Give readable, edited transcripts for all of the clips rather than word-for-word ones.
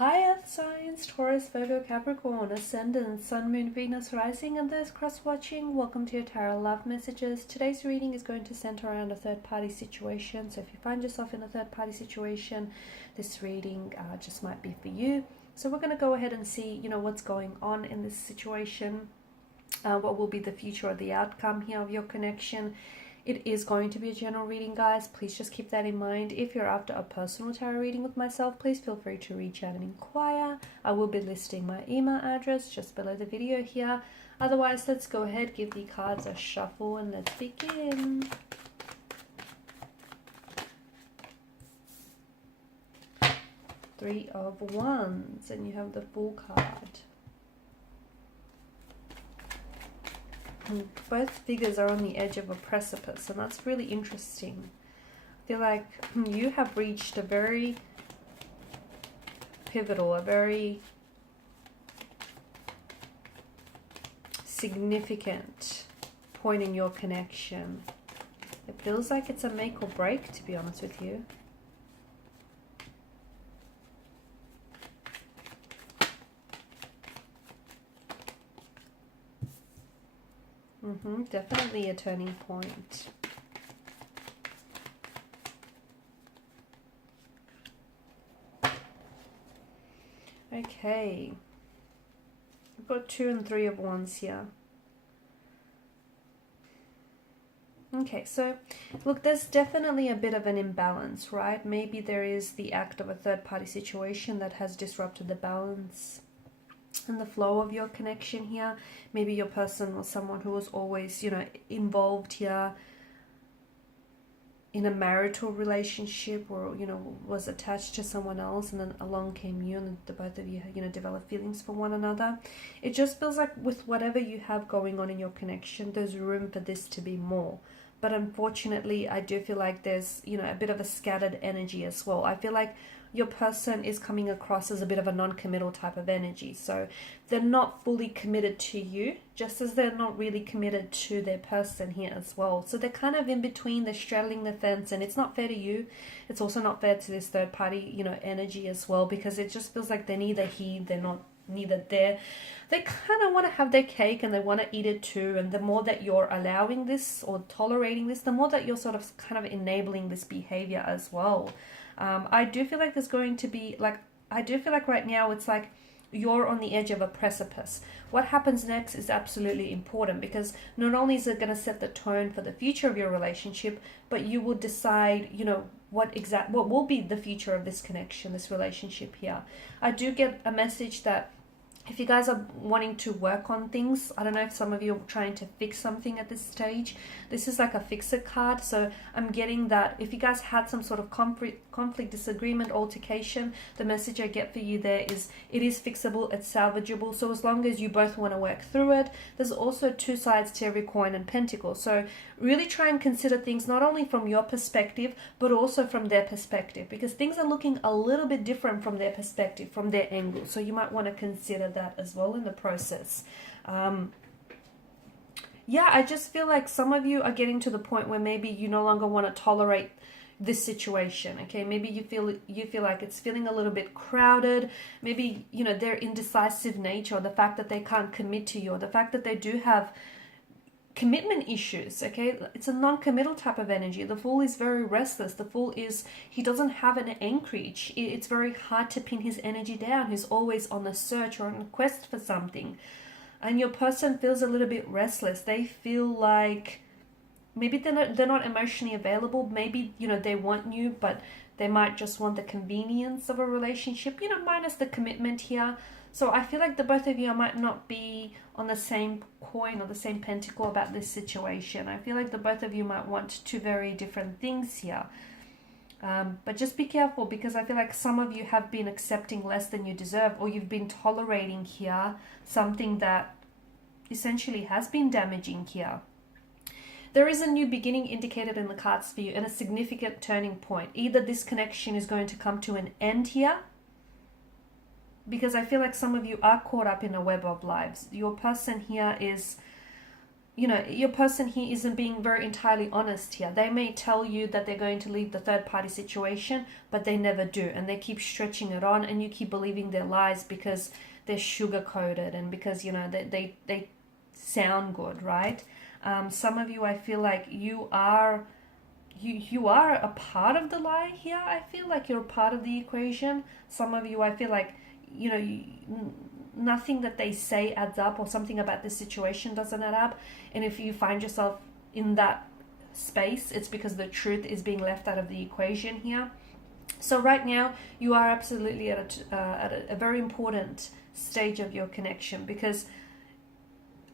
Hi Earth signs, Taurus, Virgo, Capricorn, Ascendant, Sun, Moon, Venus, Rising, and those cross-watching. Welcome to your Tarot Love Messages. Today's reading is going to center around a third-party situation. So if you find yourself in a third-party situation, this reading just might be for you. So we're going to go ahead and see, what's going on in this situation. What will be the future or the outcome here of your connection. It is going to be a general reading, guys. Please just keep that in mind. If you're after a personal tarot reading with myself, please feel free to reach out and inquire. I will be listing my email address just below the video here. Otherwise, let's go ahead, give the cards a shuffle, and let's begin. Three of Wands, and you have the Fool card. Both figures are on the edge of a precipice, and that's really interesting. I feel like you have reached a very pivotal, a very significant point in your connection. It feels like it's a make or break, to be honest with you. Definitely a turning point. Okay. I've got 2 and 3 of Wands here. Okay, so look, there's definitely a bit of an imbalance, right? Maybe there is the act of a third-party situation that has disrupted the balance and the flow of your connection here. Maybe your person was someone who was always, involved here in a marital relationship, or, was attached to someone else, and then along came you, and the both of you, developed feelings for one another. It just feels like with whatever you have going on in your connection, there's room for this to be more. But unfortunately, I do feel like there's, a bit of a scattered energy as well. I feel like your person is coming across as a bit of a non-committal type of energy. So they're not fully committed to you, just as they're not really committed to their person here as well. So they're kind of in between, they're straddling the fence, and it's not fair to you. It's also not fair to this third party, energy as well, because it just feels like they're neither here, they're not neither there. They kind of want to have their cake and they want to eat it too. And the more that you're allowing this or tolerating this, the more that you're sort of kind of enabling this behavior as well. I do feel like there's going to be, I do feel like right now it's like you're on the edge of a precipice. What happens next is absolutely important, because not only is it going to set the tone for the future of your relationship, but you will decide, what will be the future of this connection, this relationship here. I do get a message that if you guys are wanting to work on things, I don't know if some of you are trying to fix something at this stage. This is like a fix it card. So I'm getting that if you guys had some sort of conflict, disagreement, altercation, the message I get for you there is it is fixable, it's salvageable. So as long as you both want to work through it. There's also 2 sides to every coin and pentacle. So really try and consider things not only from your perspective, but also from their perspective, because things are looking a little bit different from their perspective, from their angle. So you might want to consider that as well in the process. I just feel like some of you are getting to the point where maybe you no longer want to tolerate this situation. Okay, maybe you feel like it's feeling a little bit crowded. Maybe their indecisive nature, or the fact that they can't commit to you, or the fact that they do have commitment issues. Okay, it's a non-committal type of energy. The Fool is very restless. The Fool he doesn't have an anchorage. It's very hard to pin his energy down. He's always on the search or on a quest for something. And your person feels a little bit restless. They feel like maybe they're not emotionally available. Maybe they want you, but they might just want the convenience of a relationship, minus the commitment here. So I feel like the both of you might not be on the same coin or the same pentacle about this situation. I feel like the both of you might want 2 very different things here. But just be careful, because I feel like some of you have been accepting less than you deserve, or you've been tolerating here something that essentially has been damaging here. There is a new beginning indicated in the cards for you, and a significant turning point. Either this connection is going to come to an end here, because I feel like some of you are caught up in a web of lives. Your person here is you know, your person here isn't being very entirely honest here. They may tell you that they're going to leave the third party situation, but they never do. And they keep stretching it on, and you keep believing their lies because they're sugar coated and because, you know, they sound good, right? Some of you, I feel like you are a part of the lie here. I feel like you're a part of the equation. Some of you, I feel like, you know, nothing that they say adds up, or something about the situation doesn't add up. And if you find yourself in that space, it's because the truth is being left out of the equation here. So right now, you are absolutely at a very important stage of your connection, because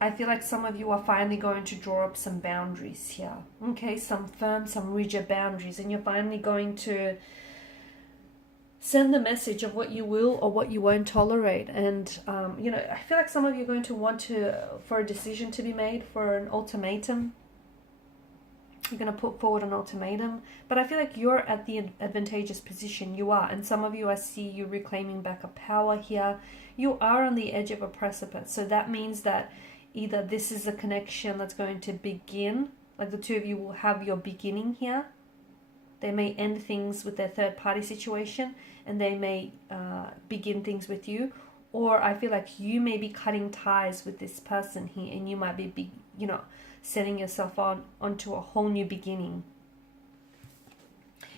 I feel like some of you are finally going to draw up some boundaries here. Okay, some firm, some rigid boundaries, and you're finally going to send the message of what you will or what you won't tolerate. And you know, I feel like some of you are going to want for a decision to be made, for an ultimatum. You're going to put forward an ultimatum, but I feel like you're at the advantageous position. You are. And some of you, I see you reclaiming back a power here. You are on the edge of a precipice. So that means that either this is a connection that's going to begin, like the two of you will have your beginning here. They may end things with their third party situation, and they may begin things with you. Or I feel like you may be cutting ties with this person here, and you might be you know, setting yourself onto a whole new beginning.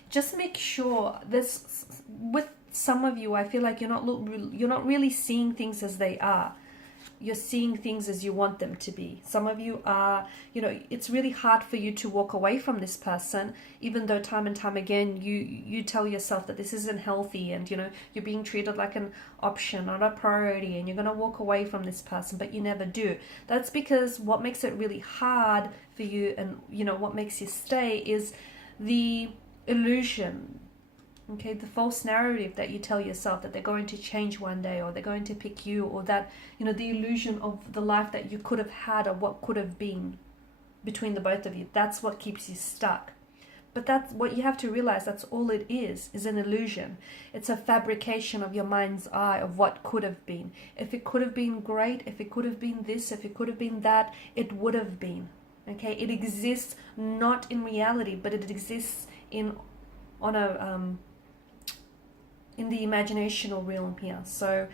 Just make sure this, with some of you, I feel like you're not really seeing things as they are. You're seeing things as you want them to be. Some of you are, you know, it's really hard for you to walk away from this person, even though time and time again you tell yourself that this isn't healthy, and, you know, you're being treated like an option, not a priority, and you're going to walk away from this person, but you never do. That's because what makes it really hard for you, and, you know, what makes you stay is the illusion. Okay, the false narrative that you tell yourself, that they're going to change one day, or they're going to pick you, or that, you know, the illusion of the life that you could have had, or what could have been between the both of you. That's what keeps you stuck. But that's what you have to realize, that's all it is an illusion. It's a fabrication of your mind's eye of what could have been. If it could have been great, if it could have been this, if it could have been that, it would have been. Okay, it exists not in reality, but it exists in the imaginational realm here. So,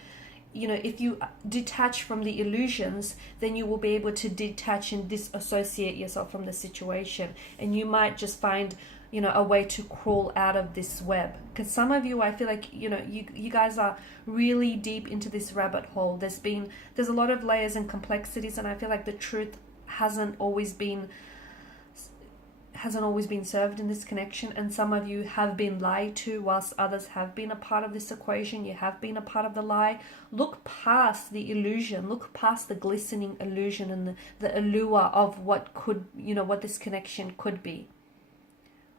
you know, if you detach from the illusions, then you will be able to detach and disassociate yourself from the situation, and you might just find, you know, a way to crawl out of this web. Because some of you, I feel like, you know, you guys are really deep into this rabbit hole. There's a lot of layers and complexities, and I feel like the truth hasn't always been served in this connection, and some of you have been lied to, whilst others have been a part of this equation. You have been a part of the lie. Look past the illusion, look past the glistening illusion and the allure of what could, you know, what this connection could be,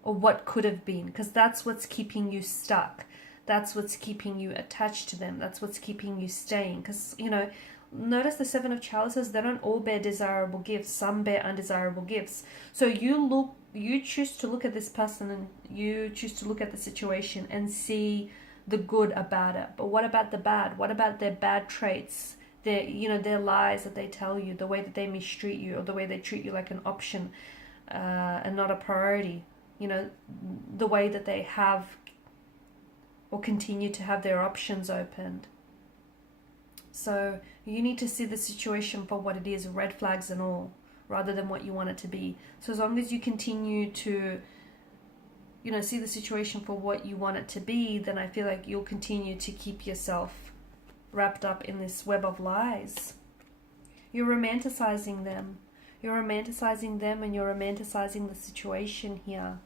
or what could have been, because that's what's keeping you stuck. That's what's keeping you attached to them. That's what's keeping you staying. Because, you know, notice the Seven of Chalices, they don't all bear desirable gifts. Some bear undesirable gifts. So you choose to look at this person, and you choose to look at the situation and see the good about it. But what about the bad? What about their bad traits? Their lies that they tell you, the way that they mistreat you, or the way they treat you like an option and not a priority. You know, the way that they have or continue to have their options opened. So you need to see the situation for what it is, red flags and all, rather than what you want it to be. So as long as you continue to, you know, see the situation for what you want it to be, then I feel like you'll continue to keep yourself wrapped up in this web of lies. You're romanticizing them. You're romanticizing them, and you're romanticizing the situation here.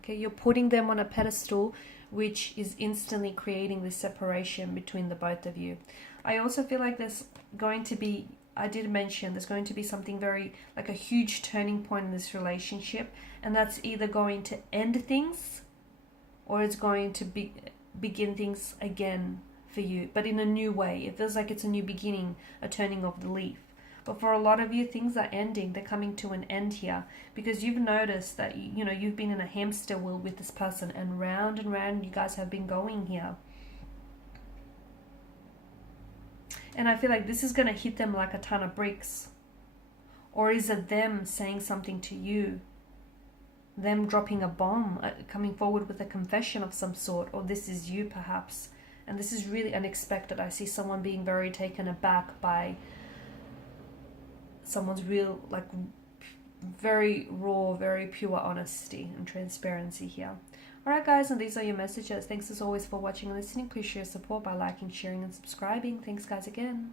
Okay, you're putting them on a pedestal, which is instantly creating this separation between the both of you. I also feel like there's going to be, I did mention, there's going to be something very, like a huge turning point in this relationship, and that's either going to end things, or it's going to begin things again for you, but in a new way. It feels like it's a new beginning, a turning of the leaf. But for a lot of you, things are ending. They're coming to an end here, because you've noticed that, you know, you've been in a hamster wheel with this person, and round you guys have been going here. And I feel like this is going to hit them like a ton of bricks. Or is it them saying something to you? Them dropping a bomb, coming forward with a confession of some sort, or this is you perhaps. And this is really unexpected. I see someone being very taken aback by someone's real, like, very raw, very pure honesty and transparency here. Alright guys, and these are your messages. Thanks as always for watching and listening. Please share your support by liking, sharing and subscribing. Thanks guys again.